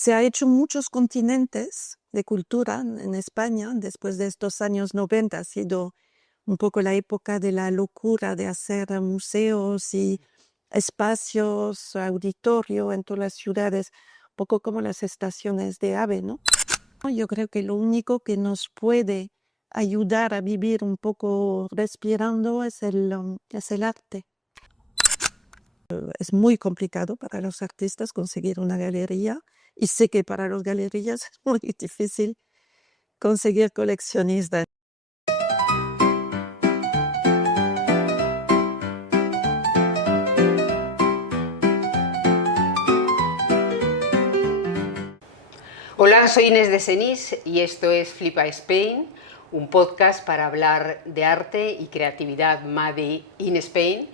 Se ha hecho muchos continentes de cultura en España después de estos años 90. Ha sido un poco la época de la locura de hacer museos y espacios, auditorio en todas las ciudades, un poco como las estaciones de AVE, ¿no? Yo creo que lo único que nos puede ayudar a vivir un poco respirando es el arte. Es muy complicado para los artistas conseguir una galería y sé que para los galerías es muy difícil conseguir coleccionistas. Hola, soy Inés de Senís y esto es Flipa Spain, un podcast para hablar de arte y creatividad made in Spain,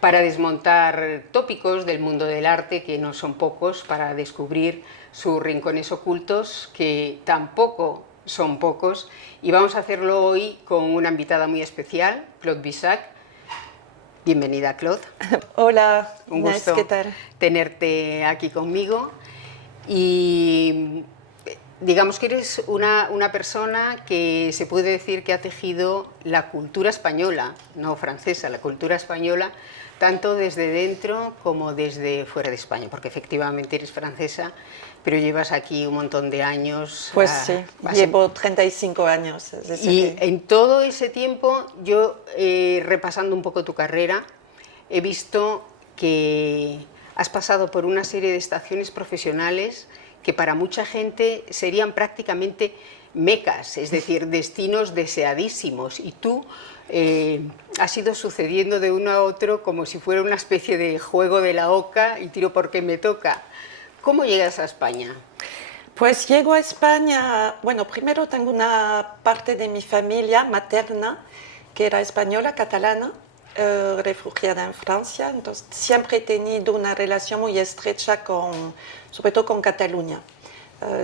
para desmontar tópicos del mundo del arte, que no son pocos, para descubrir sus rincones ocultos, que tampoco son pocos. Y vamos a hacerlo hoy con una invitada muy especial, Claude Bissac. Bienvenida, Claude. Hola, Un Inés, gusto ¿qué tal? tenerte aquí conmigo. Y digamos que eres una persona que se puede decir que ha tejido la cultura española, no francesa, la cultura española, tanto desde dentro como desde fuera de España, porque efectivamente eres francesa, pero llevas aquí un montón de años. Pues sí, llevo 35 años. Y en todo ese tiempo, yo repasando un poco tu carrera, he visto que has pasado por una serie de estaciones profesionales que para mucha gente serían prácticamente mecas, es decir, destinos deseadísimos, y tú has ido sucediendo de uno a otro como si fuera una especie de juego de la oca y tiro porque me toca. ¿Cómo llegas a España? Pues llego a España, bueno, primero tengo una parte de mi familia materna que era española, catalana, refugiada en Francia, entonces siempre he tenido una relación muy estrecha sobre todo con Cataluña.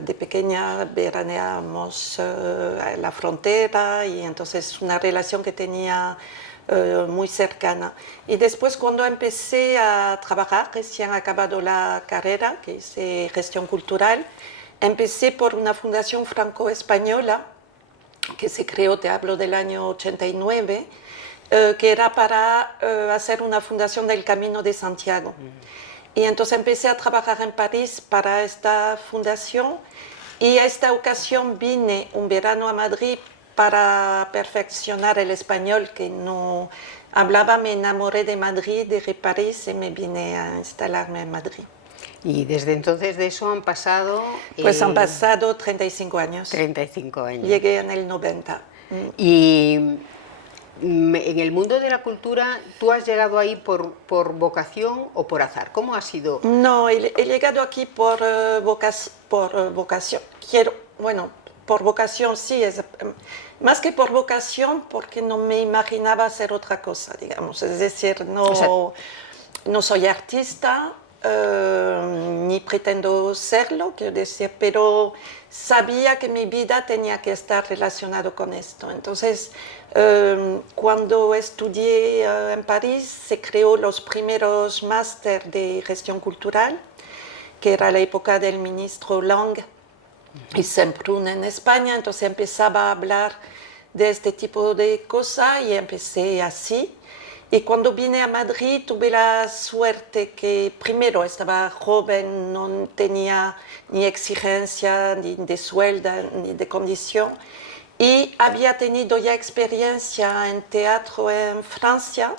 De pequeña veraneamos a la frontera y entonces una relación que tenía muy cercana. Y después cuando empecé a trabajar, recién acabado la carrera, que es gestión cultural, empecé por una fundación franco-española que se creó, te hablo del año 89, que era para hacer una fundación del Camino de Santiago. Y entonces empecé a trabajar en París para esta fundación y a esta ocasión vine un verano a Madrid para perfeccionar el español que no hablaba. Me enamoré de Madrid, de París y me vine a instalarme en Madrid. Y desde entonces de eso han pasado... Pues han pasado 35 años. 35 años. Llegué en el 90. Y en el mundo de la cultura, ¿tú has llegado ahí por vocación o por azar? ¿Cómo ha sido? No, he llegado aquí por vocación. Por vocación sí, más que por vocación, porque no me imaginaba hacer otra cosa, digamos. Es decir, no soy artista, ni pretendo serlo, quiero decir, pero sabía que mi vida tenía que estar relacionado con esto. Entonces, cuando estudié en París, se creó los primeros máster de gestión cultural, que era la época del ministro Lang y Semprún en España. Entonces empezaba a hablar de este tipo de cosas y empecé así. Y cuando vine a Madrid tuve la suerte que primero estaba joven, no tenía ni exigencia ni de sueldo ni de condición, y había tenido ya experiencia en teatro en Francia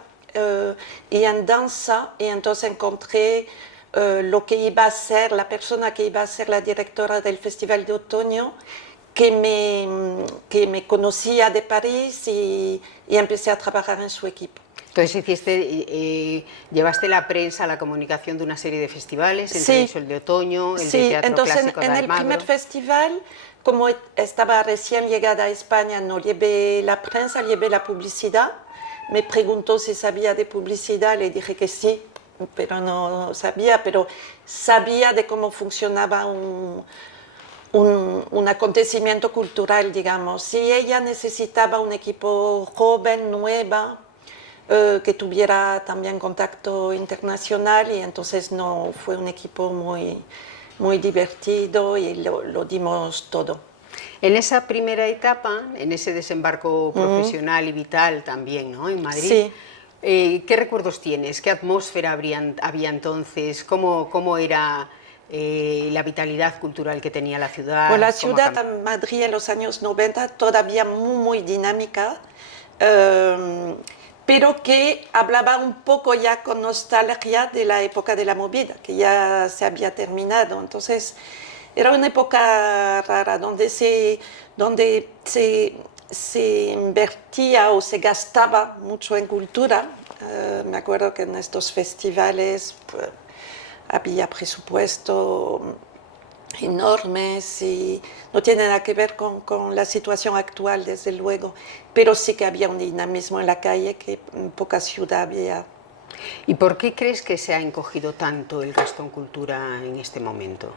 y en danza, y entonces encontré lo que iba a ser la persona que iba a ser la directora del Festival de Otoño, que me conocía de París y empecé a trabajar en su equipo. Entonces llevaste la prensa, la comunicación de una serie de festivales, entre ellos el de Otoño, el de Teatro entonces, Clásico de Almagro. En el primer festival, como estaba recién llegada a España, no llevé la prensa, llevé la publicidad. Me preguntó si sabía de publicidad, le dije que sí, pero no sabía, pero sabía de cómo funcionaba un acontecimiento cultural, digamos. Si ella necesitaba un equipo joven, nueva, que tuviera también contacto internacional, y entonces no fue un equipo muy muy divertido y lo dimos todo. En esa primera etapa, en ese desembarco profesional y vital también, ¿no? En Madrid, Sí. ¿Qué recuerdos tienes? ¿Qué atmósfera había entonces? ¿Cómo era la vitalidad cultural que tenía la ciudad? Pues la ¿Cómo ha ciudad de Madrid en los años 90 todavía muy dinámica, pero que hablaba un poco ya con nostalgia de la época de la movida, que ya se había terminado. Entonces, era una época rara donde se invertía o se gastaba mucho en cultura. Me acuerdo que en estos festivales pues, había presupuesto enormes y no tiene nada que ver con la situación actual, desde luego, pero sí que había un dinamismo en la calle que en poca ciudad había. ¿Y por qué crees que se ha encogido tanto el gasto en cultura en este momento?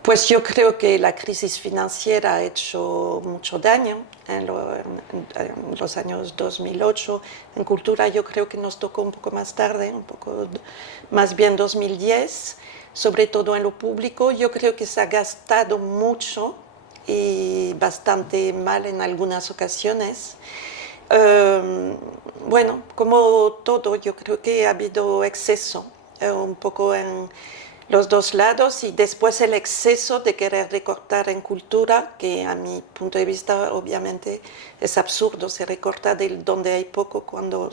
Pues yo creo que la crisis financiera ha hecho mucho daño en los años 2008. En cultura yo creo que nos tocó un poco más tarde, un poco más bien 2010, sobre todo en lo público. Yo creo que se ha gastado mucho y bastante mal en algunas ocasiones. Bueno, como todo, yo creo que ha habido exceso, un poco en los dos lados, y después el exceso de querer recortar en cultura, que a mi punto de vista obviamente es absurdo. Se recorta de donde hay poco cuando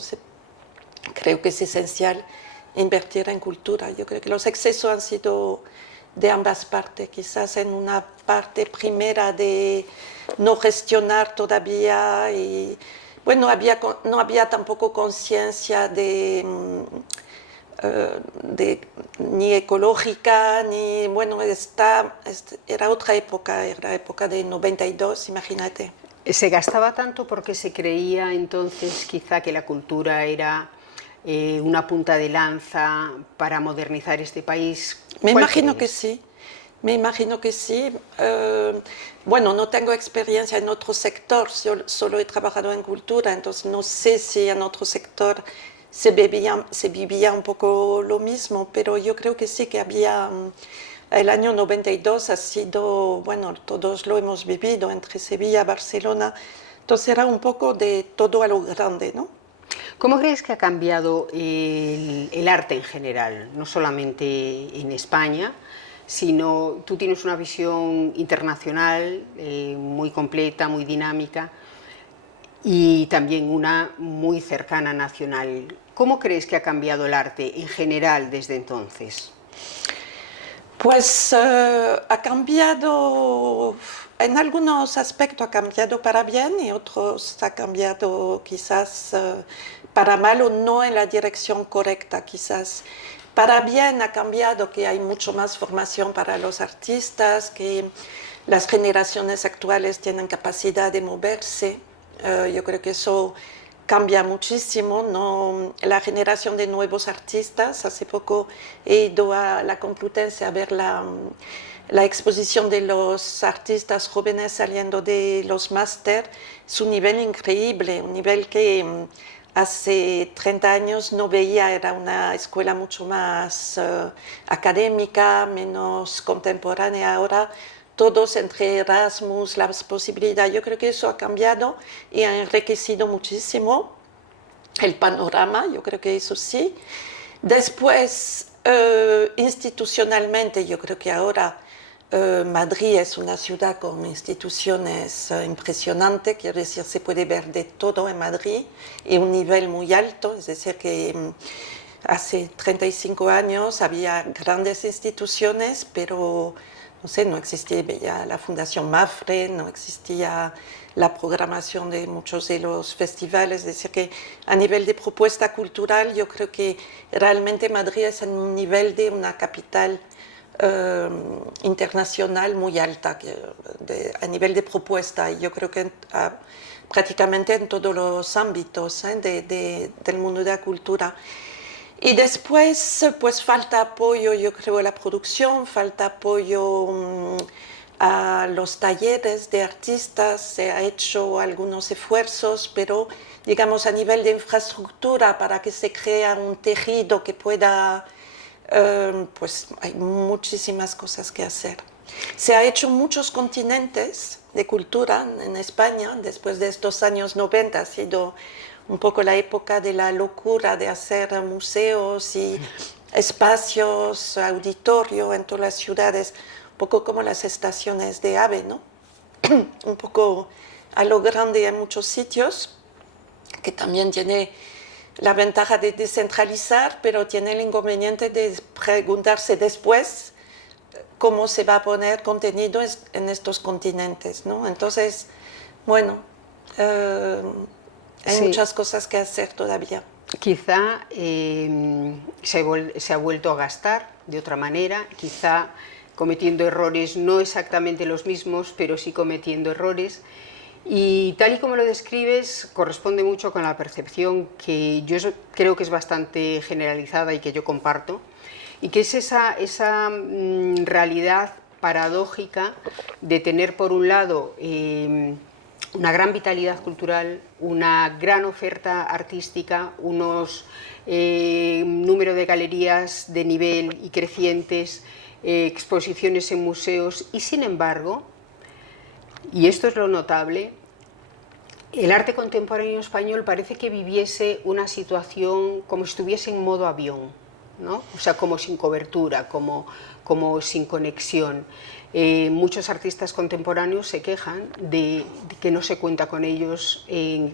creo que es esencial invertir en cultura. Yo creo que los excesos han sido de ambas partes, quizás en una parte primera de no gestionar todavía y bueno, no había tampoco conciencia ni ecológica, ni, bueno, era otra época, era la época de 92, imagínate. ¿Se gastaba tanto porque se creía entonces quizá que la cultura era una punta de lanza para modernizar este país? Me ¿Cuál imagino que crees? sí. Me imagino que sí. Bueno, no tengo experiencia en otro sector, yo solo he trabajado en cultura, entonces no sé si en otro sector se vivía un poco lo mismo, pero yo creo que sí, que había. El año 92 ha sido, bueno, todos lo hemos vivido entre Sevilla y Barcelona, entonces era un poco de todo a lo grande, ¿no? ¿Cómo crees que ha cambiado el arte en general? No solamente en España, sino tú tienes una visión internacional muy completa, muy dinámica y también una muy cercana nacional. ¿Cómo crees que ha cambiado el arte en general desde entonces? Pues ha cambiado, en algunos aspectos ha cambiado para bien y otros ha cambiado quizás para mal o no en la dirección correcta, quizás. Para bien ha cambiado que hay mucho más formación para los artistas, que las generaciones actuales tienen capacidad de moverse. Yo creo que eso cambia muchísimo, ¿no? La generación de nuevos artistas. Hace poco he ido a la Complutense a ver la exposición de los artistas jóvenes saliendo de los máster. Es un nivel increíble, un nivel que hace 30 años no veía. Era una escuela mucho más académica, menos contemporánea. Ahora todos entre Erasmus, las posibilidades. Yo creo que eso ha cambiado y ha enriquecido muchísimo el panorama, yo creo que eso sí. Después, institucionalmente, yo creo que ahora Madrid es una ciudad con instituciones impresionantes, quiero decir, se puede ver de todo en Madrid y un nivel muy alto, es decir, que hace 35 años había grandes instituciones, pero no sé, no existía ya la Fundación Mafre, no existía la programación de muchos de los festivales, es decir, que a nivel de propuesta cultural yo creo que realmente Madrid es en un nivel de una capital internacional muy alta, a nivel de propuesta, y yo creo que prácticamente en todos los ámbitos del mundo de la cultura. Y después, pues falta apoyo, yo creo, a la producción, falta apoyo a los talleres de artistas. Se ha hecho algunos esfuerzos, pero digamos a nivel de infraestructura para que se crea un tejido que pueda pues hay muchísimas cosas que hacer. Se ha hecho muchos continentes de cultura en España después de estos años 90. Ha sido un poco la época de la locura de hacer museos y espacios, auditorio en todas las ciudades, un poco como las estaciones de AVE, ¿no? Un poco a lo grande en muchos sitios, que también tiene la ventaja de descentralizar, pero tiene el inconveniente de preguntarse después cómo se va a poner contenido en estos continentes, ¿no? Entonces, bueno, hay Sí. muchas cosas que hacer todavía. Quizá se ha vuelto a gastar de otra manera, quizá cometiendo errores no exactamente los mismos, pero sí cometiendo errores. Y tal y como lo describes, corresponde mucho con la percepción que yo creo que es bastante generalizada y que yo comparto, y que es esa realidad paradójica de tener por un lado una gran vitalidad cultural, una gran oferta artística, unos número de galerías de nivel y crecientes, exposiciones en museos, y sin embargo, y esto es lo notable, el arte contemporáneo español parece que viviese una situación como si estuviese en modo avión, ¿no? O sea, como sin cobertura, como sin conexión. Muchos artistas contemporáneos se quejan de que no se cuenta con ellos en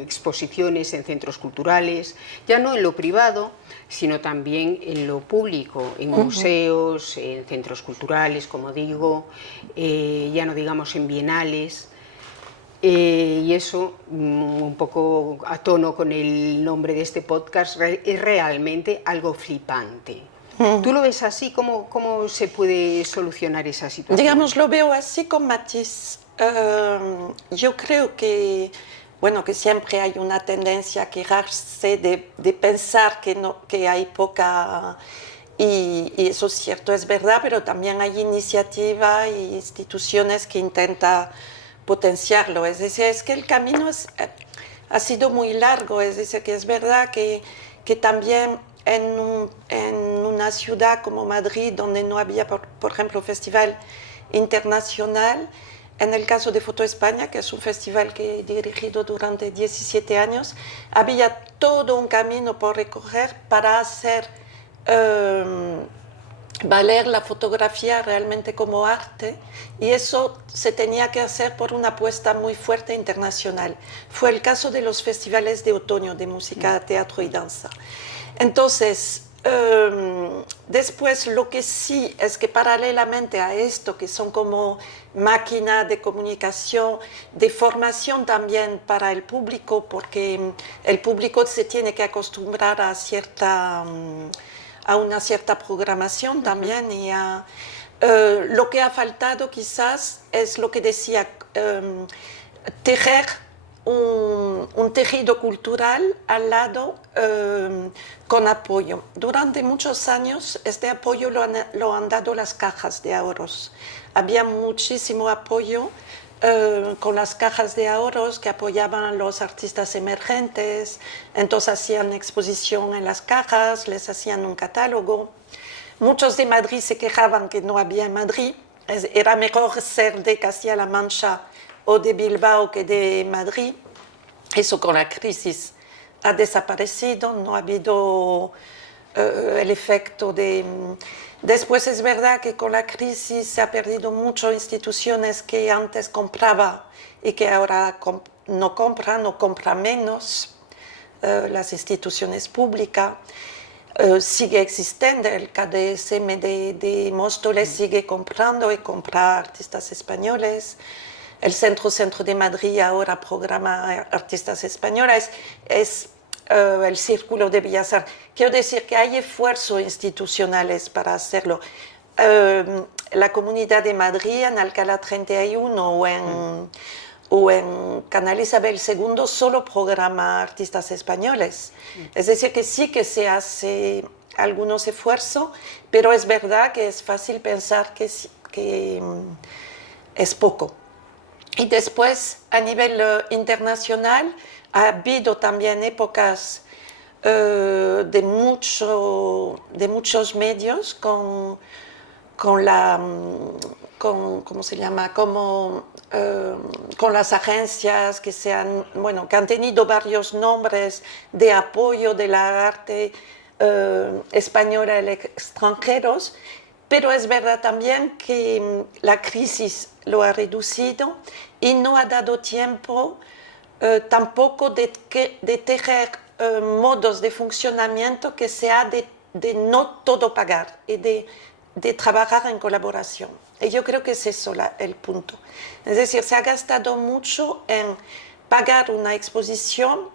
exposiciones, en centros culturales, ya no en lo privado, sino también en lo público, en museos, en centros culturales, como digo, ya no digamos en bienales. Y eso, un poco a tono con el nombre de este podcast, es realmente algo flipante. ¿Tú lo ves así? ¿Cómo se puede solucionar esa situación? Digamos, lo veo así con matiz. Yo creo que, bueno, que siempre hay una tendencia a quejarse de pensar que hay poca... Y eso es cierto, es verdad, pero también hay iniciativa y instituciones que intentan potenciarlo. Es decir, es que el camino ha sido muy largo. Es decir, que es verdad que también en una ciudad como Madrid, donde no había, por ejemplo, festival internacional, en el caso de Foto España, que es un festival que he dirigido durante 17 años, había todo un camino por recorrer para hacer valer la fotografía realmente como arte, y eso se tenía que hacer por una apuesta muy fuerte internacional. Fue el caso de los festivales de otoño de música, teatro y danza. Entonces, después lo que sí es que paralelamente a esto, que son como máquinas de comunicación, de formación también para el público, porque el público se tiene que acostumbrar a una cierta programación también, y lo que ha faltado quizás es lo que decía, tejer un tejido cultural al lado con apoyo. Durante muchos años este apoyo lo han dado las cajas de ahorros. Había muchísimo apoyo con las cajas de ahorros que apoyaban a los artistas emergentes, entonces hacían exposición en las cajas, les hacían un catálogo. Muchos de Madrid se quejaban que no había en Madrid, era mejor ser de Castilla-La Mancha o de Bilbao que de Madrid. Eso con la crisis ha desaparecido, no ha habido el efecto de... Después es verdad que con la crisis se ha perdido muchas instituciones que antes compraba y que ahora no compran o compran menos. Las instituciones públicas. Sigue existiendo el KDSM de Móstoles, sigue comprando y compra artistas españoles. El Centro de Madrid ahora programa artistas españoles. El Círculo de Bellas Artes. Quiero decir que hay esfuerzos institucionales para hacerlo. La Comunidad de Madrid, en Alcalá 31 o en Canal Isabel II, solo programa artistas españoles. Es decir, que sí que se hace algunos esfuerzos, pero es verdad que es fácil pensar que es poco. Y después, a nivel internacional, ha habido también épocas de muchos medios con ¿cómo se llama? Con las agencias que que han tenido varios nombres de apoyo de la arte española en extranjeros, pero es verdad también que la crisis lo ha reducido y no ha dado tiempo tampoco de tejer modos de funcionamiento que sea de no todo pagar y de trabajar en colaboración. Y yo creo que es eso el punto. Es decir, se ha gastado mucho en pagar una exposición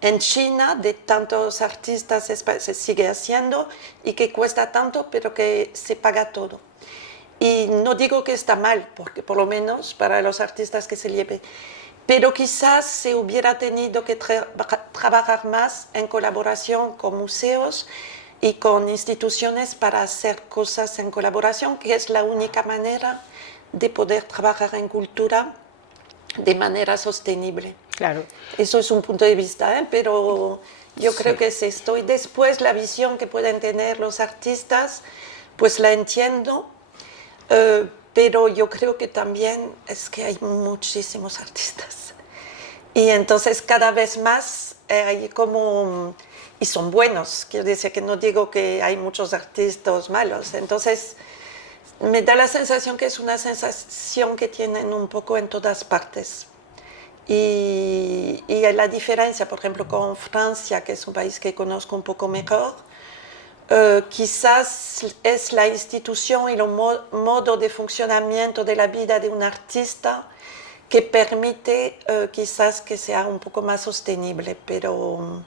en China de tantos artistas, se sigue haciendo y que cuesta tanto, pero que se paga todo. Y no digo que está mal, porque por lo menos para los artistas que se lleve, pero quizás se hubiera tenido que trabajar más en colaboración con museos y con instituciones para hacer cosas en colaboración, que es la única manera de poder trabajar en cultura de manera sostenible. Claro. Eso es un punto de vista, pero yo creo que es esto. Y después la visión que pueden tener los artistas, pues la entiendo, pero yo creo que también es que hay muchísimos artistas. Y entonces cada vez más hay como... Y son buenos, quiero decir que no digo que hay muchos artistas malos. Entonces me da la sensación que es una sensación que tienen un poco en todas partes. Y la diferencia, por ejemplo, con Francia, que es un país que conozco un poco mejor, quizás es la institución y el modo de funcionamiento de la vida de un artista que permite quizás que sea un poco más sostenible, pero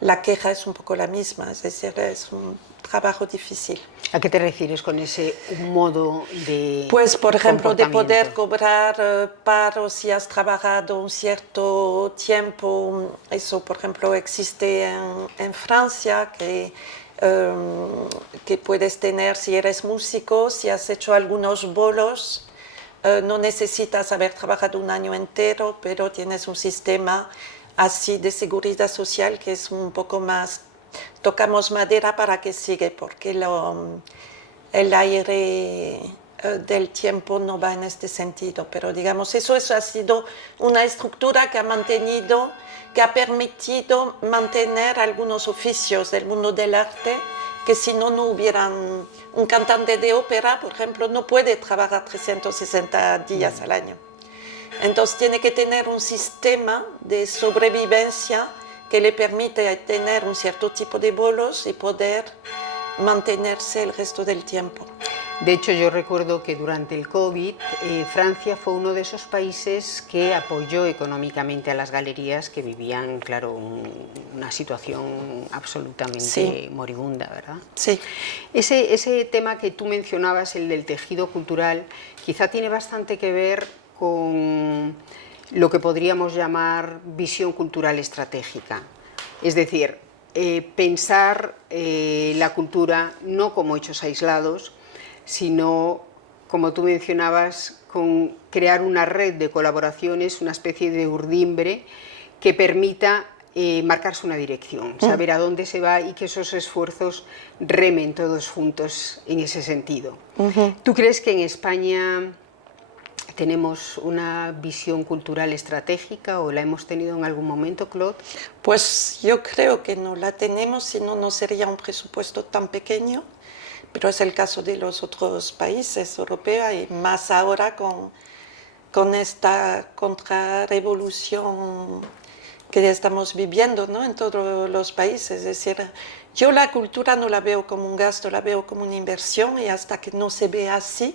la queja es un poco la misma, es decir, es un trabajo difícil. ¿A qué te refieres con ese modo de Pues, por ejemplo, de poder cobrar paros si has trabajado un cierto tiempo. Eso, por ejemplo, existe en Francia, que puedes tener si eres músico, si has hecho algunos bolos, no necesitas haber trabajado un año entero, pero tienes un sistema así de seguridad social que es un poco más, tocamos madera para que siga, porque el aire del tiempo no va en este sentido, pero digamos, eso ha sido una estructura que ha permitido mantener algunos oficios del mundo del arte, que si no hubieran un cantante de ópera, por ejemplo, no puede trabajar 360 días al año. Entonces tiene que tener un sistema de sobrevivencia que le permite tener un cierto tipo de bolos y poder mantenerse el resto del tiempo. De hecho, yo recuerdo que durante el COVID, Francia fue uno de esos países que apoyó económicamente a las galerías que vivían, claro, una situación absolutamente moribunda, ¿verdad? Sí. Ese tema que tú mencionabas, el del tejido cultural, quizá tiene bastante que ver con lo que podríamos llamar visión cultural estratégica. Es decir, pensar la cultura no como hechos aislados, sino, como tú mencionabas, con crear una red de colaboraciones, una especie de urdimbre que permita marcarse una dirección, saber a dónde se va y que esos esfuerzos remen todos juntos en ese sentido. ¿Tú crees que en España tenemos una visión cultural estratégica o la hemos tenido en algún momento, Claude? Pues yo creo que no la tenemos, si no, no sería un presupuesto tan pequeño, pero es el caso de los otros países europeos y más ahora con esta contrarrevolución que estamos viviendo, ¿no?, en todos los países. Es decir, yo la cultura no la veo como un gasto, la veo como una inversión, y hasta que no se vea así,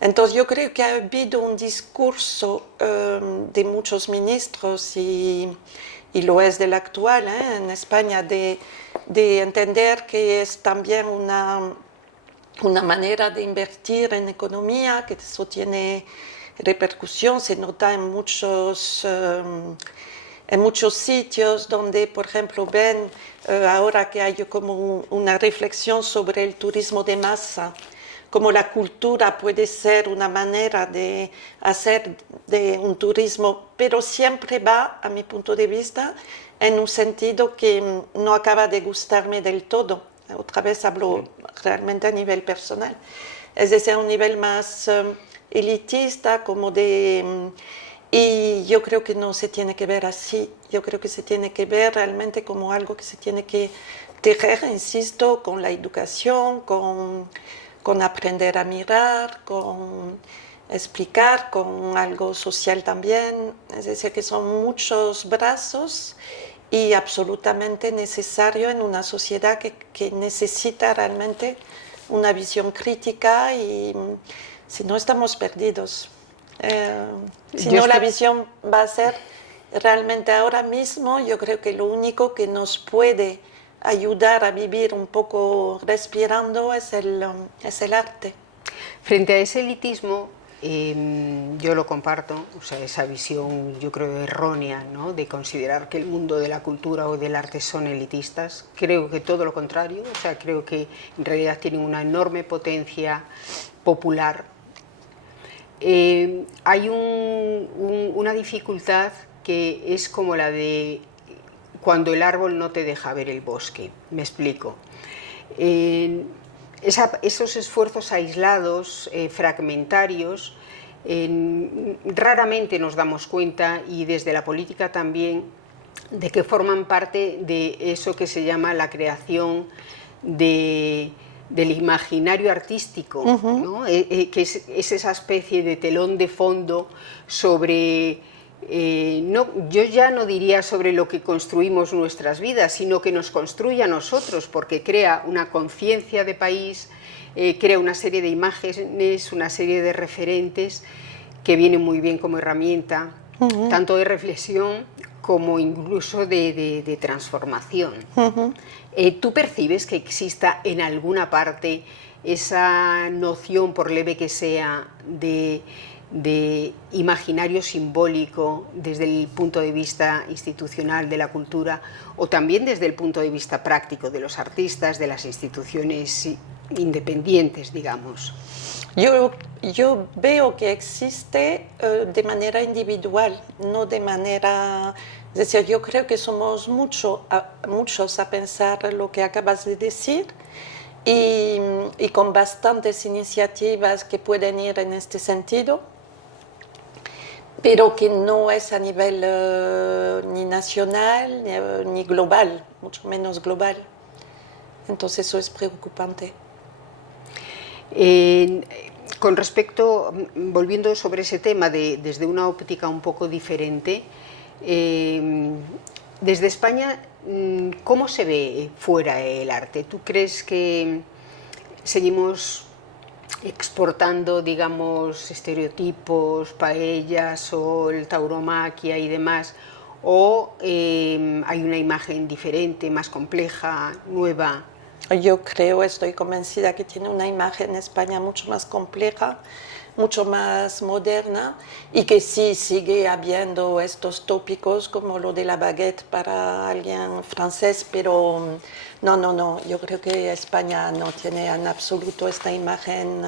entonces yo creo que ha habido un discurso de muchos ministros y lo es del actual en España de entender que es también una manera de invertir en economía, que eso tiene repercusión, se nota en muchos sitios donde, por ejemplo, ven ahora que hay como una reflexión sobre el turismo de masa, como la cultura puede ser una manera de hacer de un turismo, pero siempre va, a mi punto de vista, en un sentido que no acaba de gustarme del todo. Otra vez hablo realmente a nivel personal. Es decir, a un nivel más elitista, como de... y yo creo que no se tiene que ver así. Yo creo que se tiene que ver realmente como algo que se tiene que tejer, insisto, con la educación, con aprender a mirar, con explicar, con algo social también. Es decir, que son muchos brazos y absolutamente necesario en una sociedad que necesita realmente una visión crítica y si no estamos perdidos. Si no, la visión va a ser realmente ahora mismo, yo creo que lo único que nos puede ayudar a vivir un poco respirando es el arte. Frente a ese elitismo, yo lo comparto, o sea, esa visión yo creo errónea, ¿no?, de considerar que el mundo de la cultura o del arte son elitistas. Creo que todo lo contrario, o sea, creo que en realidad tienen una enorme potencia popular. Hay una dificultad que es como la de cuando el árbol no te deja ver el bosque. Me explico. Esos esfuerzos aislados, fragmentarios, raramente nos damos cuenta, y desde la política también, de que forman parte de eso que se llama la creación del imaginario artístico, ¿no? Que es esa especie de telón de fondo sobre... yo ya no diría sobre lo que construimos nuestras vidas, sino que nos construye a nosotros, porque crea una conciencia de país, crea una serie de imágenes, una serie de referentes que vienen muy bien como herramienta, tanto de reflexión como incluso de transformación. ¿Tú percibes que exista en alguna parte esa noción, por leve que sea, de imaginario simbólico desde el punto de vista institucional de la cultura, o también desde el punto de vista práctico de los artistas, de las instituciones independientes, digamos? Yo veo que existe de manera individual, no de manera... Es decir, yo creo que somos muchos a pensar lo que acabas de decir y con bastantes iniciativas que pueden ir en este sentido, pero que no es a nivel ni nacional ni global, mucho menos global. Entonces eso es preocupante. Con respecto, volviendo sobre ese tema desde una óptica un poco diferente, desde España, ¿cómo se ve fuera el arte? ¿Tú crees que seguimos exportando, digamos, estereotipos, paella, sol, tauromaquia y demás, o hay una imagen diferente, más compleja, nueva? Yo creo, estoy convencida que tiene una imagen en España mucho más compleja, mucho más moderna, y que sí sigue habiendo estos tópicos como lo de la baguette para alguien francés, pero no, yo creo que España no tiene en absoluto esta imagen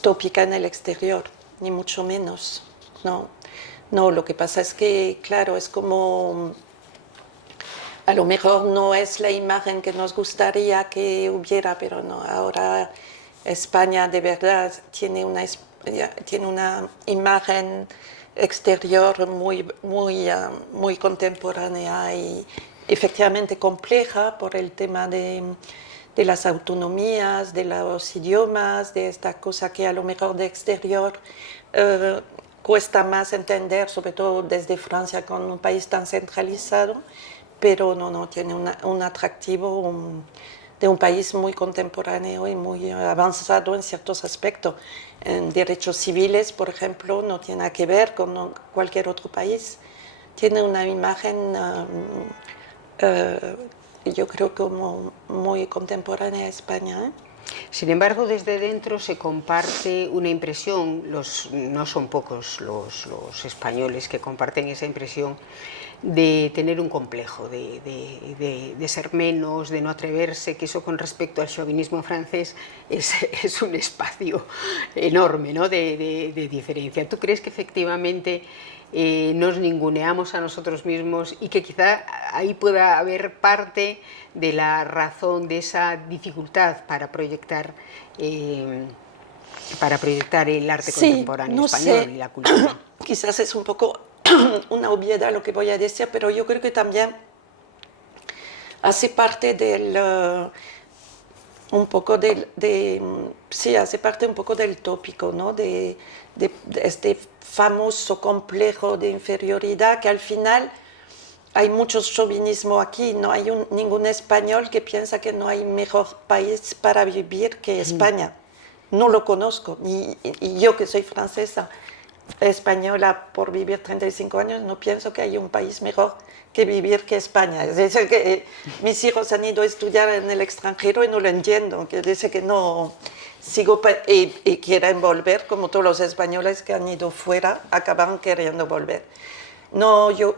tópica en el exterior, ni mucho menos, no, lo que pasa es que, claro, es como... A lo mejor no es la imagen que nos gustaría que hubiera, pero no, ahora España de verdad tiene una imagen exterior muy contemporánea y efectivamente compleja por el tema de las autonomías, de los idiomas, de esta cosa que a lo mejor de exterior cuesta más entender, sobre todo desde Francia, con un país tan centralizado. Pero no tiene un atractivo de un país muy contemporáneo y muy avanzado en ciertos aspectos. En derechos civiles, por ejemplo, no tiene nada que ver con cualquier otro país. Tiene una imagen, yo creo, como muy contemporánea a España. Sin embargo, desde dentro se comparte una impresión, no son pocos los españoles que comparten esa impresión, de tener un complejo, de ser menos, de no atreverse, que eso con respecto al chauvinismo francés es un espacio enorme, ¿no?, de diferencia. ¿Tú crees que efectivamente nos ninguneamos a nosotros mismos y que quizá ahí pueda haber parte de la razón de esa dificultad para proyectar el arte contemporáneo no español sé. y la cultura? Quizás es un poco una obviedad lo que voy a decir, pero yo creo que también hace parte un poco sí, hace parte un poco del tópico, ¿no? De este famoso complejo de inferioridad que al final hay mucho chauvinismo aquí, no hay ningún español que piensa que no hay mejor país para vivir que España. No lo conozco, y yo que soy francesa, española por vivir 35 años, no pienso que haya un país mejor que vivir que España. Es decir, que mis hijos han ido a estudiar en el extranjero y no lo entiendo, que dice que no sigo y quieren volver, como todos los españoles que han ido fuera, acaban queriendo volver. No, yo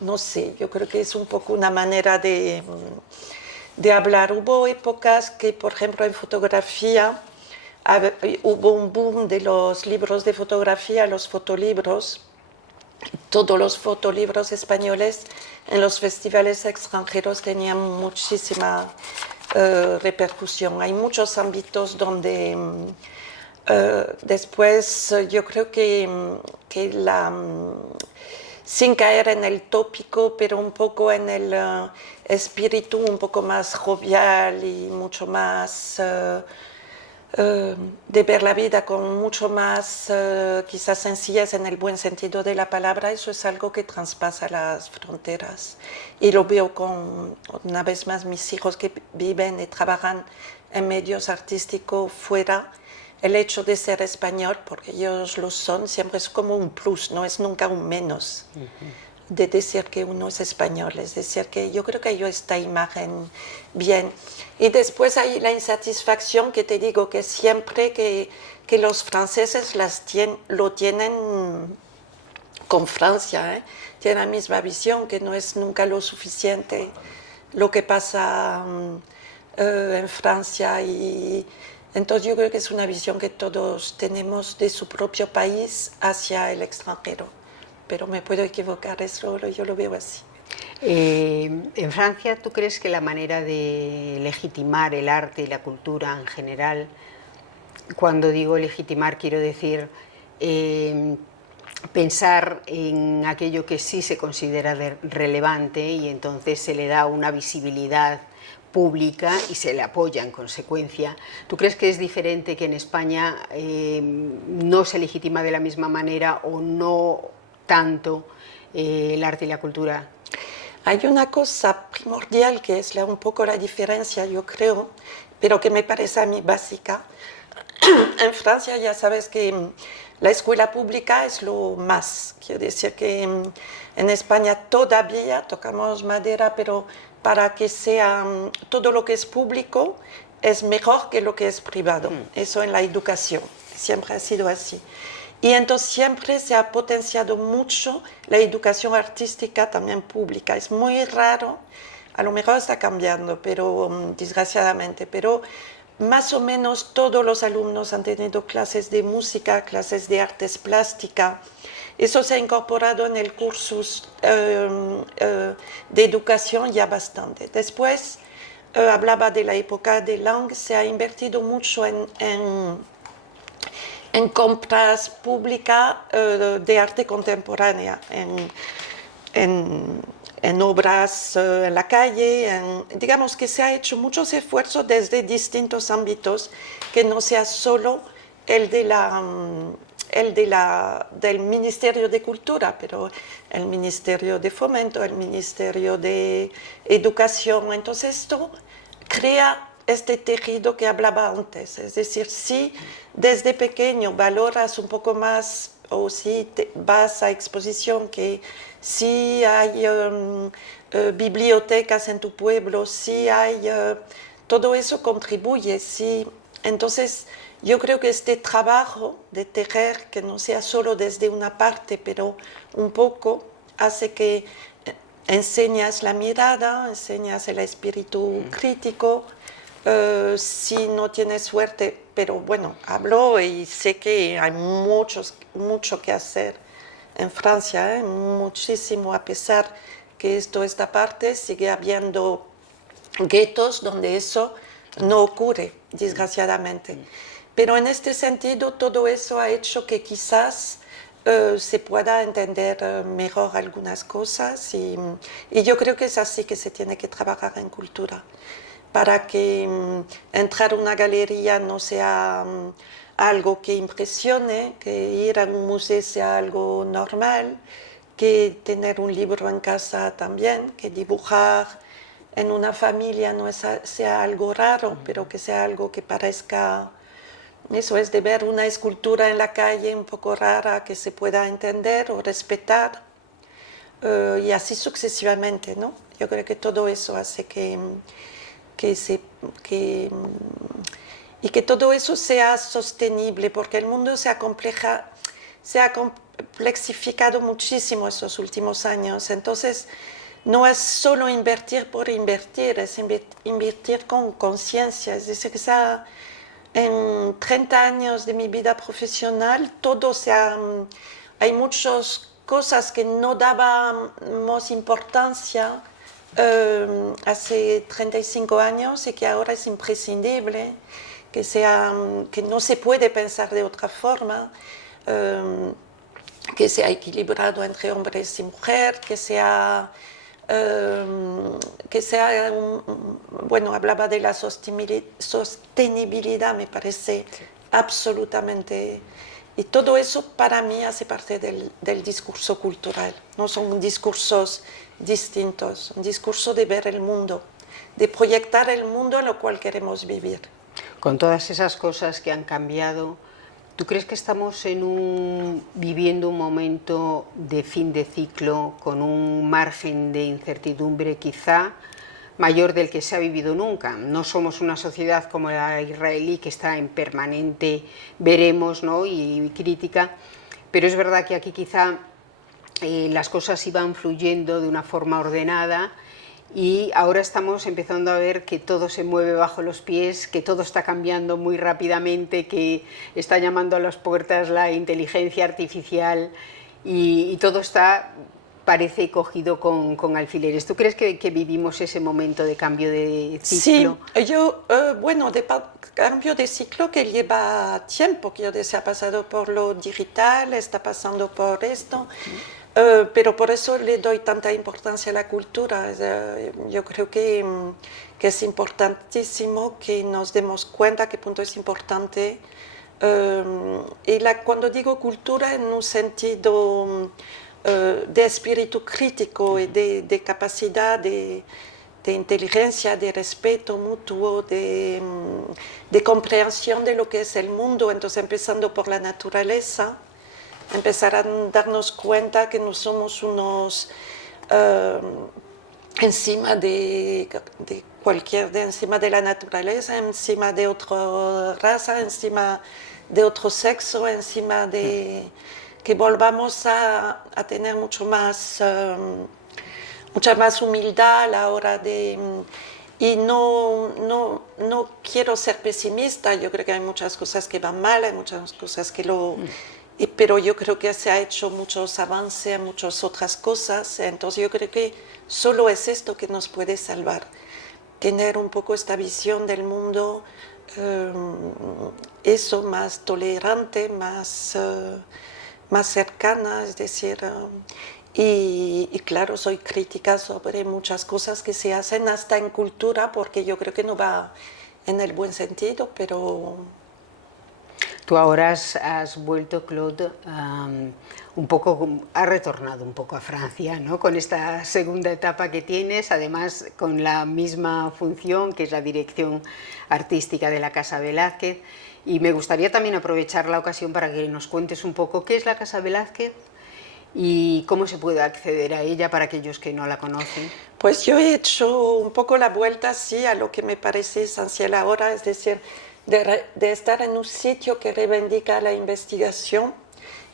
no sé, yo creo que es un poco una manera de hablar. Hubo épocas que, por ejemplo, en fotografía, hubo un boom de los libros de fotografía, los fotolibros. Todos los fotolibros españoles en los festivales extranjeros tenían muchísima repercusión. Hay muchos ámbitos donde después yo creo que sin caer en el tópico, pero un poco en el espíritu un poco más jovial y mucho más de ver la vida con mucho más quizás sencillez en el buen sentido de la palabra, eso es algo que traspasa las fronteras. Y lo veo con, una vez más, mis hijos que viven y trabajan en medios artísticos fuera. El hecho de ser español, porque ellos lo son, siempre es como un plus, no es nunca un menos. De decir que uno es español, es decir, que yo creo que hay esta imagen bien. Y después hay la insatisfacción que te digo, que siempre que los franceses lo tienen con Francia, tienen la misma visión, que no es nunca lo suficiente lo que pasa en Francia. Y entonces yo creo que es una visión que todos tenemos de su propio país hacia el extranjero. Pero me puedo equivocar, yo lo veo así. En Francia, ¿tú crees que la manera de legitimar el arte y la cultura en general, cuando digo legitimar quiero decir pensar en aquello que sí se considera relevante y entonces se le da una visibilidad pública y se le apoya en consecuencia? ¿Tú crees que es diferente, que en España no se legitima de la misma manera o no tanto el arte y la cultura? Hay una cosa primordial que es un poco la diferencia, yo creo, pero que me parece a mí básica. En Francia ya sabes que la escuela pública es lo más. Quiero decir que en España todavía tocamos madera, pero para que sea todo lo que es público es mejor que lo que es privado. Eso en la educación, siempre ha sido así. Y entonces siempre se ha potenciado mucho la educación artística también pública. Es muy raro, a lo mejor está cambiando, pero desgraciadamente, pero más o menos todos los alumnos han tenido clases de música, clases de artes plásticas. Eso se ha incorporado en el cursus de educación ya bastante. Después hablaba de la época de Lang, se ha invertido mucho en compras públicas de arte contemporánea, en obras en la calle, digamos que se ha hecho muchos esfuerzos desde distintos ámbitos, que no sea solo el del Ministerio de Cultura, pero el Ministerio de Fomento, el Ministerio de Educación. Entonces esto crea este tejido que hablaba antes, es decir, si desde pequeño valoras un poco más, o si vas a exposición, que si hay bibliotecas en tu pueblo, si hay, todo eso contribuye, entonces yo creo que este trabajo de tejer, que no sea solo desde una parte, pero un poco, hace que enseñas la mirada, enseñas el espíritu crítico, si no tienes suerte, pero bueno, hablo y sé que hay mucho que hacer en Francia, muchísimo, a pesar que esta parte sigue habiendo guetos donde eso no ocurre, desgraciadamente. Pero en este sentido, todo eso ha hecho que quizás se pueda entender mejor algunas cosas y yo creo que es así que se tiene que trabajar en cultura, para que entrar a una galería no sea algo que impresione, que ir a un museo sea algo normal, que tener un libro en casa también, que dibujar en una familia no sea algo raro, pero que sea algo que parezca, eso es de ver una escultura en la calle un poco rara, que se pueda entender o respetar, y así sucesivamente, ¿no? Yo creo que todo eso hace y que todo eso sea sostenible, porque el mundo se ha complexificado muchísimo estos últimos años. Entonces, no es solo invertir por invertir, es invertir con conciencia. Es decir, que en 30 años de mi vida profesional, hay muchas cosas que no dábamos importancia hace 35 años y que ahora es imprescindible, que no se puede pensar de otra forma, que sea equilibrado entre hombres y mujeres, bueno, hablaba de la sostenibilidad, me parece absolutamente, y todo eso para mí hace parte del discurso cultural, no son discursos distintos, un discurso de ver el mundo, de proyectar el mundo en lo cual queremos vivir. Con todas esas cosas que han cambiado, ¿tú crees que estamos viviendo un momento de fin de ciclo con un margen de incertidumbre quizá mayor del que se ha vivido nunca? No somos una sociedad como la israelí que está en permanente veremos, ¿no? y crítica, pero es verdad que aquí quizá las cosas iban fluyendo de una forma ordenada y ahora estamos empezando a ver que todo se mueve bajo los pies, que todo está cambiando muy rápidamente, que está llamando a las puertas la inteligencia artificial y todo está, parece, cogido con alfileres. ¿Tú crees que vivimos ese momento de cambio de ciclo? Sí, bueno, de cambio de ciclo que lleva tiempo, que se ha pasado por lo digital, está pasando por esto. Pero por eso le doy tanta importancia a la cultura. Yo creo que es importantísimo que nos demos cuenta qué punto es importante. Cuando digo cultura en un sentido de espíritu crítico y de capacidad de inteligencia, de respeto mutuo, de comprensión de lo que es el mundo, entonces empezando por la naturaleza, empezar a darnos cuenta que no somos unos encima de encima de la naturaleza, encima de otra raza, encima de otro sexo, encima de que volvamos a tener mucha más humildad a la hora de y no quiero ser pesimista. Yo creo que hay muchas cosas que van mal, hay muchas cosas pero yo creo que se ha hecho muchos avances en muchas otras cosas, entonces yo creo que solo es esto que nos puede salvar, tener un poco esta visión del mundo, eso más tolerante, más cercana, es decir, y claro, soy crítica sobre muchas cosas que se hacen hasta en cultura, porque yo creo que no va en el buen sentido, pero... Tú ahora has vuelto, Claude, has retornado un poco a Francia, ¿no? Con esta segunda etapa que tienes, además con la misma función que es la dirección artística de la Casa Velázquez. Y me gustaría también aprovechar la ocasión para que nos cuentes un poco qué es la Casa Velázquez y cómo se puede acceder a ella para aquellos que no la conocen. Pues yo he hecho un poco la vuelta, sí, a lo que me parece esencial ahora, es decir, de estar en un sitio que reivindica la investigación,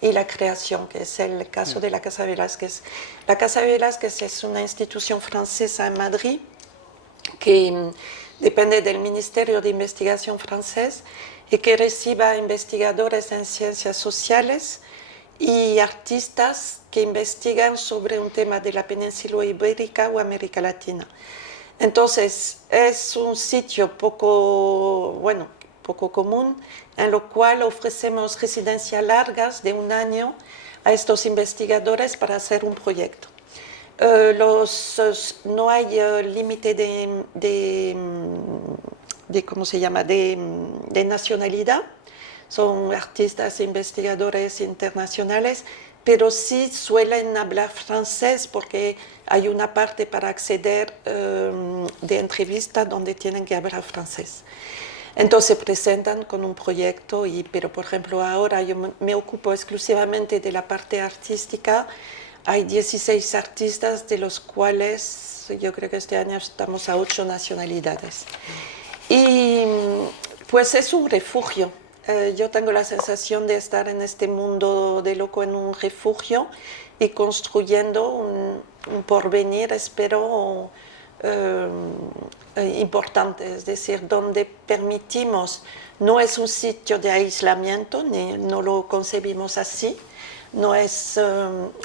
y la creación, que es el caso de la Casa Velázquez. La Casa Velázquez es una institución francesa en Madrid que depende del Ministerio de Investigación francés y que recibe investigadores en ciencias sociales y artistas que investigan sobre un tema de la península ibérica o América Latina. Entonces, es un sitio poco común, en lo cual ofrecemos residencias largas de un año a estos investigadores para hacer un proyecto. No hay límite ¿cómo se llama?, de nacionalidad. Son artistas e investigadores internacionales, pero sí suelen hablar francés porque hay una parte para acceder de entrevista donde tienen que hablar francés. Entonces se presentan con un proyecto, pero por ejemplo ahora yo me ocupo exclusivamente de la parte artística. Hay 16 artistas, de los cuales yo creo que este año estamos a 8 nacionalidades. Y pues es un refugio. Yo tengo la sensación de estar en este mundo de loco en un refugio y construyendo un porvenir, espero, importante, es decir, donde permitimos, no es un sitio de aislamiento, no lo concebimos así. No es,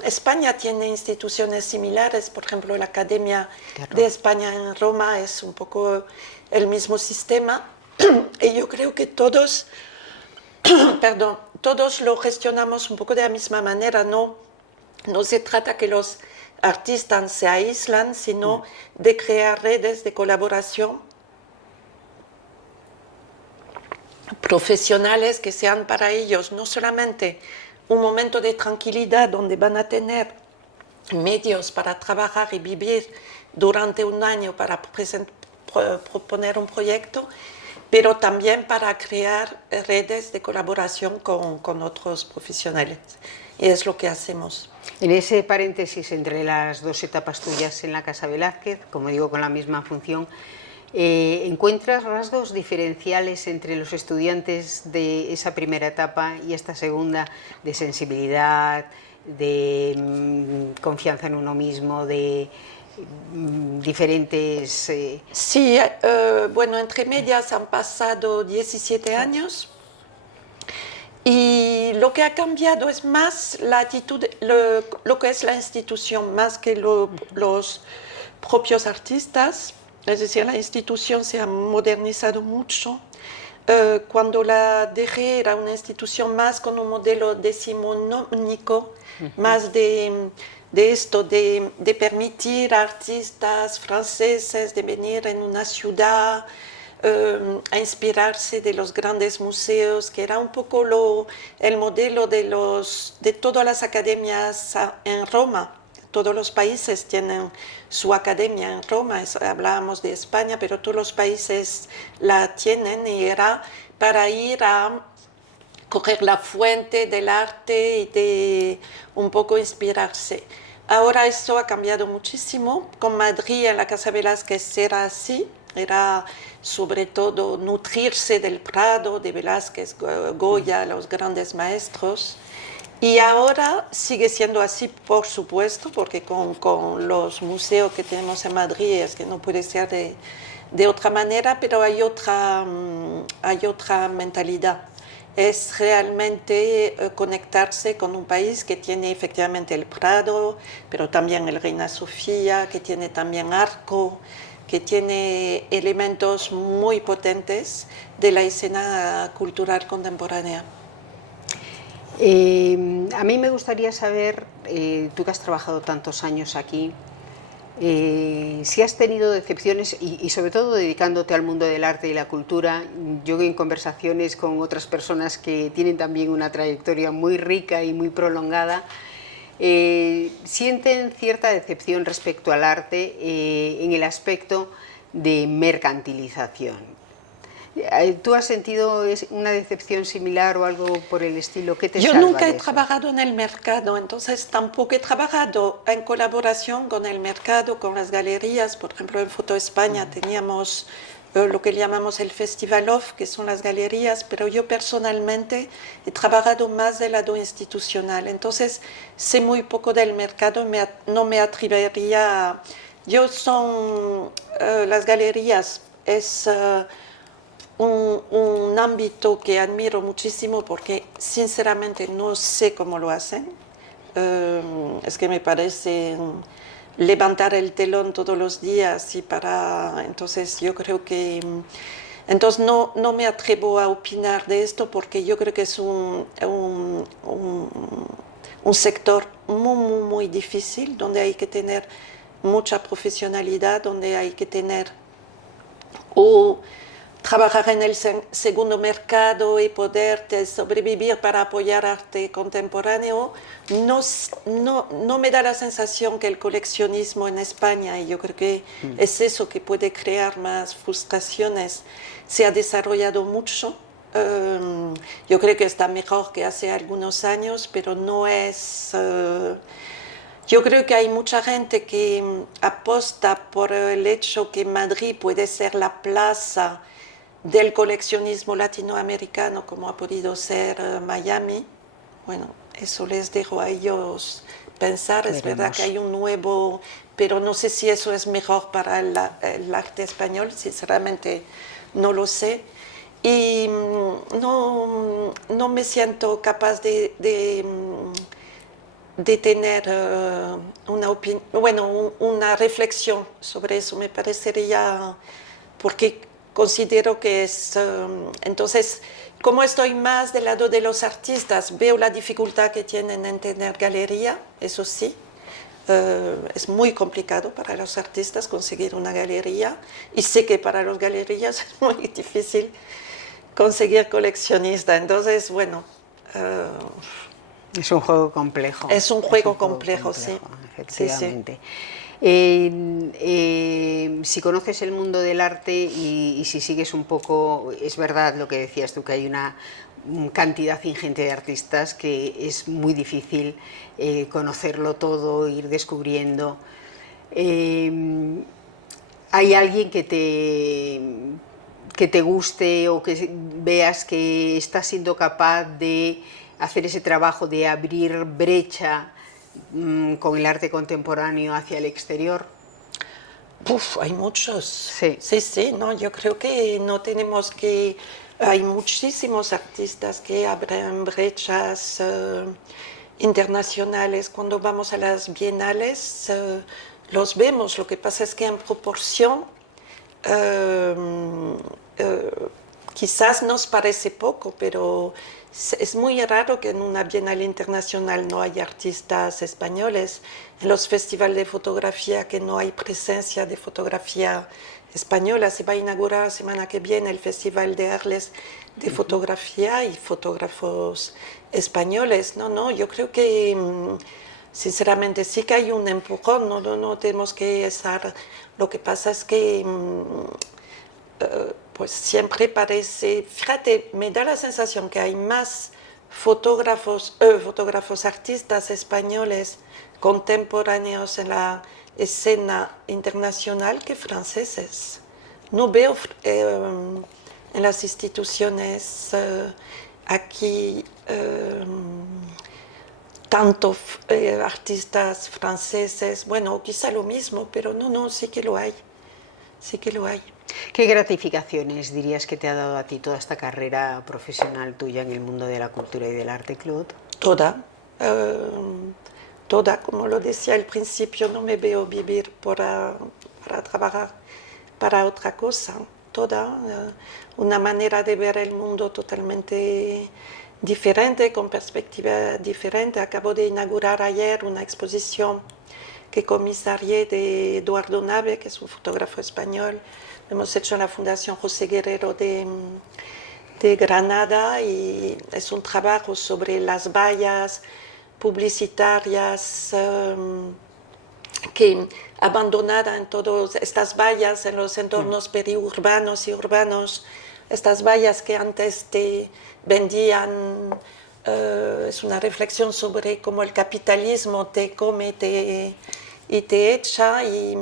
España tiene instituciones similares, por ejemplo, la Academia de España en Roma es un poco el mismo sistema, y yo creo que todos lo gestionamos un poco de la misma manera. No se trata que los artistas se aíslan, sino de crear redes de colaboración profesionales que sean para ellos no solamente un momento de tranquilidad donde van a tener medios para trabajar y vivir durante un año para proponer un proyecto, pero también para crear redes de colaboración con otros profesionales. Y es lo que hacemos. En ese paréntesis entre las dos etapas tuyas en la Casa Velázquez, como digo, con la misma función, ¿encuentras rasgos diferenciales entre los estudiantes de esa primera etapa y esta segunda, de sensibilidad, de confianza en uno mismo, de diferentes... Sí, bueno, entre medias han pasado 17 años y lo que ha cambiado es más la actitud, lo que es la institución, más que los propios artistas. Es decir, la institución se ha modernizado mucho. Cuando la dejé era una institución más con un modelo decimonónico, más de esto, de permitir a artistas franceses de venir en una ciudad a inspirarse de los grandes museos, que era un poco el modelo de todas las academias en Roma. Todos los países tienen su academia en Roma, hablábamos de España, pero todos los países la tienen y era para ir a coger la fuente del arte y de un poco inspirarse. Ahora eso ha cambiado muchísimo. Con Madrid en la Casa Velázquez era así, era sobre todo nutrirse del Prado, de Velázquez, Goya, los grandes maestros. Y ahora sigue siendo así, por supuesto, porque con los museos que tenemos en Madrid es que no puede ser de otra manera, pero hay otra mentalidad. Es realmente conectarse con un país que tiene efectivamente el Prado, pero también el Reina Sofía, que tiene también Arco, que tiene elementos muy potentes de la escena cultural contemporánea. A mí me gustaría saber, tú que has trabajado tantos años aquí, si has tenido decepciones y sobre todo dedicándote al mundo del arte y la cultura. Yo en conversaciones con otras personas que tienen también una trayectoria muy rica y muy prolongada, sienten cierta decepción respecto al arte en el aspecto de mercantilización. ¿Tú has sentido una decepción similar o algo por el estilo? ¿Qué te salva de eso? Yo nunca he trabajado en el mercado, entonces tampoco he trabajado en colaboración con el mercado, con las galerías. Por ejemplo, en Foto España teníamos lo que llamamos el Festival Off, que son las galerías, pero yo personalmente he trabajado más del lado institucional, entonces sé muy poco del mercado, no me atrevería. Las galerías es un ámbito que admiro muchísimo porque sinceramente no sé cómo lo hacen. Es que me parece levantar el telón todos los días entonces yo creo que entonces no me atrevo a opinar de esto porque yo creo que es un sector muy difícil donde hay que tener mucha profesionalidad, donde hay que tener o trabajar en el segundo mercado y poder sobrevivir para apoyar arte contemporáneo. No me da la sensación que el coleccionismo en España, y yo creo que es eso que puede crear más frustraciones, se ha desarrollado mucho. Yo creo que está mejor que hace algunos años, pero no es... Yo creo que hay mucha gente que aposta por el hecho que Madrid puede ser la plaza del coleccionismo latinoamericano, como ha podido ser Miami. Bueno, eso les dejo a ellos pensar. Es verdad que hay un nuevo, pero no sé si eso es mejor para el arte español, sinceramente no lo sé. Y no me siento capaz de tener una reflexión sobre eso. Me parecería, porque considero que es... entonces, como estoy más del lado de los artistas, veo la dificultad que tienen en tener galería, eso sí. Es muy complicado para los artistas conseguir una galería y sé que para los galerías es muy difícil conseguir coleccionista. Entonces, bueno... es un juego complejo. Es un juego complejo, sí. Efectivamente. Sí. Si conoces el mundo del arte y si sigues un poco, es verdad lo que decías tú, que hay una cantidad ingente de artistas que es muy difícil conocerlo todo, ir descubriendo. ¿Hay alguien que te guste o que veas que está siendo capaz de hacer ese trabajo de abrir brecha con el arte contemporáneo hacia el exterior? Hay muchos. Sí. Sí, no, yo creo que no tenemos que... Hay muchísimos artistas que abren brechas internacionales. Cuando vamos a las bienales los vemos. Lo que pasa es que en proporción quizás nos parece poco, pero es muy raro que en una bienal internacional no haya artistas españoles. En los festivales de fotografía que no hay presencia de fotografía española. Se va a inaugurar la semana que viene el Festival de Arles de Fotografía y fotógrafos españoles. No, yo creo que sinceramente sí que hay un empujón, no tenemos que estar... Lo que pasa es que pues siempre parece, fíjate, me da la sensación que hay más fotógrafos, artistas españoles contemporáneos en la escena internacional que franceses. No veo en las instituciones aquí tanto artistas franceses, bueno, quizá lo mismo, pero no, sí que lo hay, sí que lo hay. ¿Qué gratificaciones dirías que te ha dado a ti toda esta carrera profesional tuya en el mundo de la cultura y del arte, Claude? Toda, como lo decía al principio, no me veo vivir para trabajar para otra cosa. Toda, una manera de ver el mundo totalmente diferente, con perspectiva diferente. Acabo de inaugurar ayer una exposición que comisarié de Eduardo Nave, que es un fotógrafo español. Hemos hecho en la Fundación José Guerrero de Granada y es un trabajo sobre las vallas publicitarias que abandonadas en todas estas vallas en los entornos periurbanos y urbanos, estas vallas que antes te vendían. Es una reflexión sobre cómo el capitalismo te come, y te echa y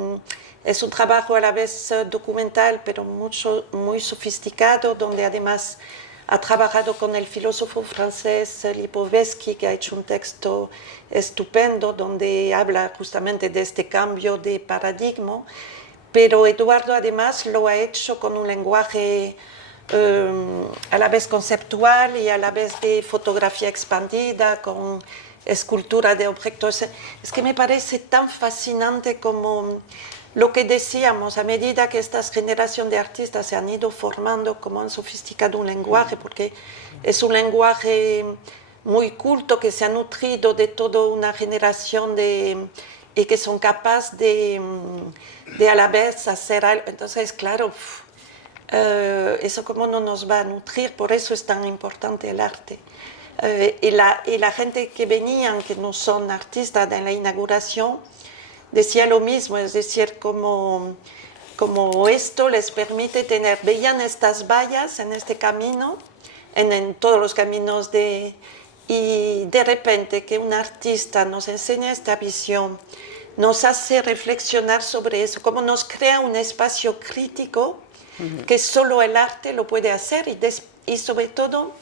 es un trabajo a la vez documental pero muy sofisticado, donde además ha trabajado con el filósofo francés Lipovetsky, que ha hecho un texto estupendo donde habla justamente de este cambio de paradigma, pero Eduardo además lo ha hecho con un lenguaje a la vez conceptual y a la vez de fotografía expandida, con escultura de objetos. Es que me parece tan fascinante como lo que decíamos, a medida que esta generación de artistas se han ido formando, como han sofisticado un lenguaje, porque es un lenguaje muy culto que se ha nutrido de toda una generación y que son capaces de a la vez hacer algo. Entonces, claro, eso como no nos va a nutrir, por eso es tan importante el arte. Y la gente que venían, que no son artistas en la inauguración, decía lo mismo, es decir, como esto les permite tener, veían estas vallas en este camino, en todos los caminos y de repente que un artista nos enseña esta visión, nos hace reflexionar sobre eso, como nos crea un espacio crítico que solo el arte lo puede hacer y sobre todo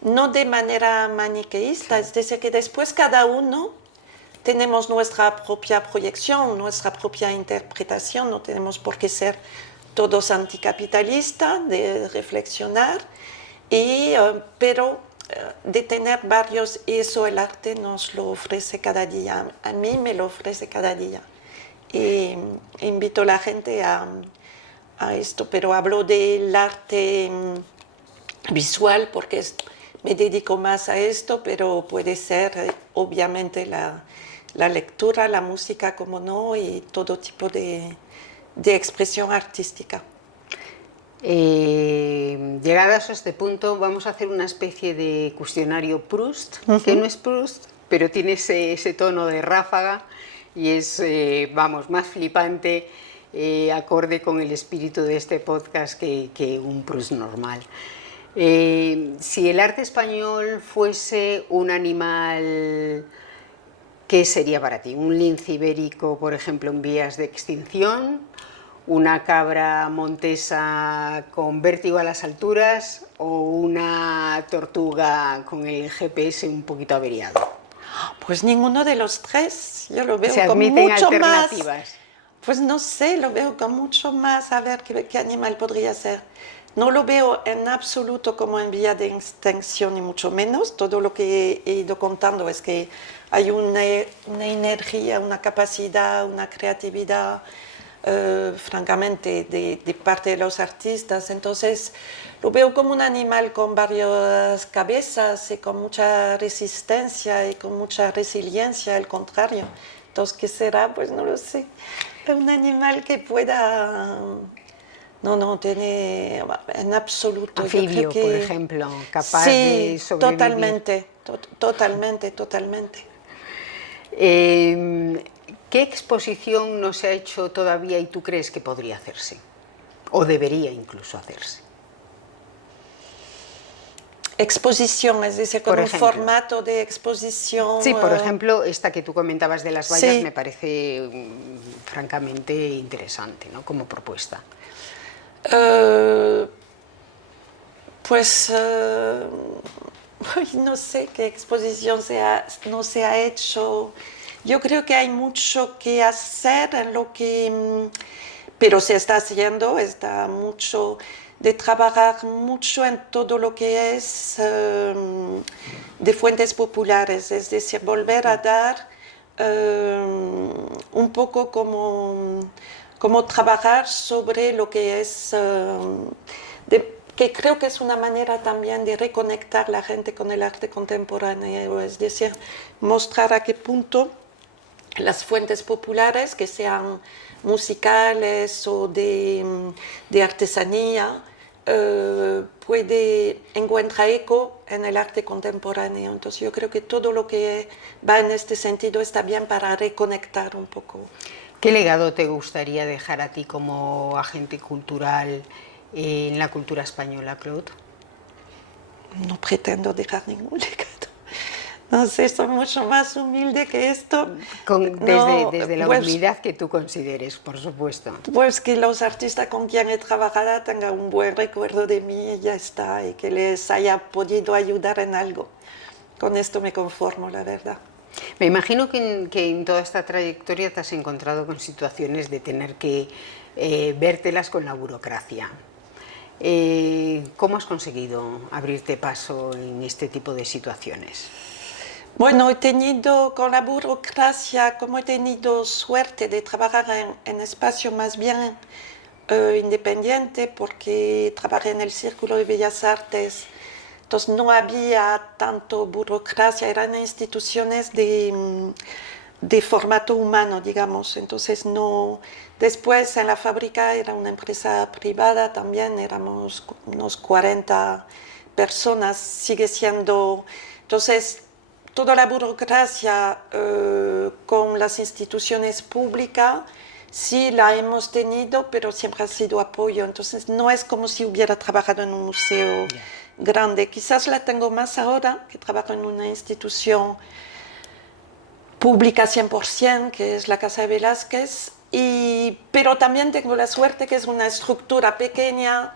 no de manera maniqueísta, es decir, que después cada uno tenemos nuestra propia proyección, nuestra propia interpretación, no tenemos por qué ser todos anticapitalistas, de reflexionar, pero de tener varios, y eso el arte nos lo ofrece cada día, a mí me lo ofrece cada día. Y invito a la gente a esto, pero hablo del arte visual porque me dedico más a esto, pero puede ser obviamente la lectura, la música, como no, y todo tipo de expresión artística. Llegadas a este punto, vamos a hacer una especie de cuestionario Proust, que no es Proust, pero tiene ese tono de ráfaga y es, más flipante, acorde con el espíritu de este podcast que un Proust normal. Si el arte español fuese un animal, ¿qué sería para ti? ¿Un lince ibérico, por ejemplo, en vías de extinción? ¿Una cabra montesa con vértigo a las alturas? ¿O una tortuga con el GPS un poquito averiado? Pues ninguno de los tres. Yo lo veo ¿Se con admiten mucho alternativas? más. Pues no sé, lo veo con mucho más, a ver qué animal podría ser. No lo veo en absoluto como en vía de extinción, ni mucho menos. Todo lo que he ido contando es que hay una energía, una capacidad, una creatividad, francamente, de parte de los artistas. Entonces, lo veo como un animal con varias cabezas y con mucha resistencia y con mucha resiliencia, al contrario. Entonces, ¿qué será? Pues no lo sé. Un animal que pueda... No, tiene en absoluto. Anfibio, yo creo que... por ejemplo, capaz sí, de sobrevivir. Totalmente. ¿Qué exposición no se ha hecho todavía y tú crees que podría hacerse? O debería incluso hacerse. Exposición, es decir, con un formato de exposición. Sí, por ejemplo, esta que tú comentabas de las vallas sí. me parece francamente interesante, ¿no? Como propuesta. No sé qué exposición no se ha hecho. Yo creo que hay mucho que hacer en lo que, pero se está haciendo, está mucho de trabajar mucho en todo lo que es de fuentes populares, es decir, volver a dar un poco como trabajar sobre lo que es, que creo que es una manera también de reconectar la gente con el arte contemporáneo, es decir, mostrar a qué punto las fuentes populares, que sean musicales o de artesanía, encuentra eco en el arte contemporáneo. Entonces yo creo que todo lo que va en este sentido está bien para reconectar un poco. ¿Qué legado te gustaría dejar a ti como agente cultural en la cultura española, Claude? No pretendo dejar ningún legado. No sé, soy mucho más humilde que esto. Desde la Pues, humildad que tú consideres, por supuesto. pues que los artistas con quien he trabajado tengan un buen recuerdo de mí y ya está, y que les haya podido ayudar en algo. Con esto me conformo, la verdad. Me imagino que en toda esta trayectoria te has encontrado con situaciones de tener que vértelas con la burocracia. ¿Cómo has conseguido abrirte paso en este tipo de situaciones? Bueno, he tenido con la burocracia, como he tenido suerte de trabajar en espacio más bien independiente, porque trabajé en el Círculo de Bellas Artes, entonces no había tanto burocracia, eran instituciones de formato humano, digamos, entonces no. Después en la fábrica era una empresa privada también, éramos unos 40 personas, sigue siendo, entonces toda la burocracia con las instituciones públicas sí la hemos tenido, pero siempre ha sido apoyo, entonces no es como si hubiera trabajado en un museo grande, quizás la tengo más ahora que trabajo en una institución pública 100%, que es la Casa de Velázquez, pero también tengo la suerte que es una estructura pequeña,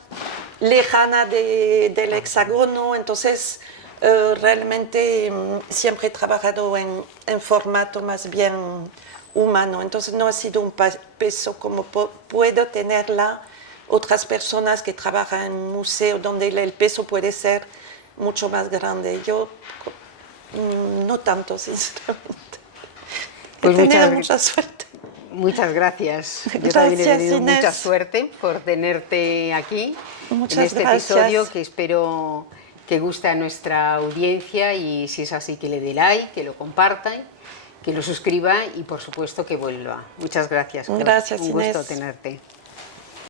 lejana del hexágono, entonces realmente siempre he trabajado en formato más bien humano, entonces no ha sido un peso como puedo tenerla otras personas que trabajan en un museo donde el peso puede ser mucho más grande. Yo no tanto, sinceramente. He tenido mucha suerte. Muchas gracias. Yo Gracias, también he tenido Inés. mucha suerte por tenerte aquí Muchas en este gracias. episodio que espero que guste a nuestra audiencia y si es así que le dé like, que lo comparta, que lo suscriba y por supuesto que vuelva. Muchas gracias. Gracias, Un gusto Inés. tenerte.